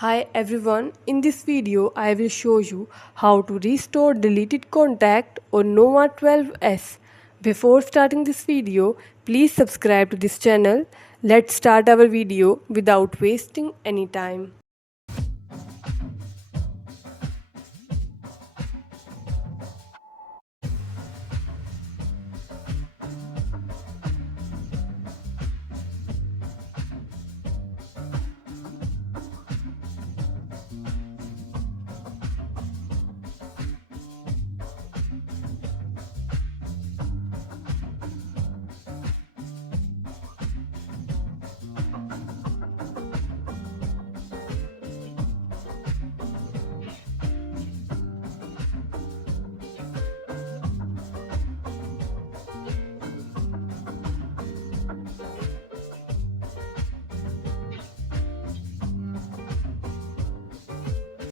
Hi everyone, in this video I will show you how to restore deleted contact on Nova 12S. Before starting this video, please subscribe to this channel. Let's start our video without wasting any time.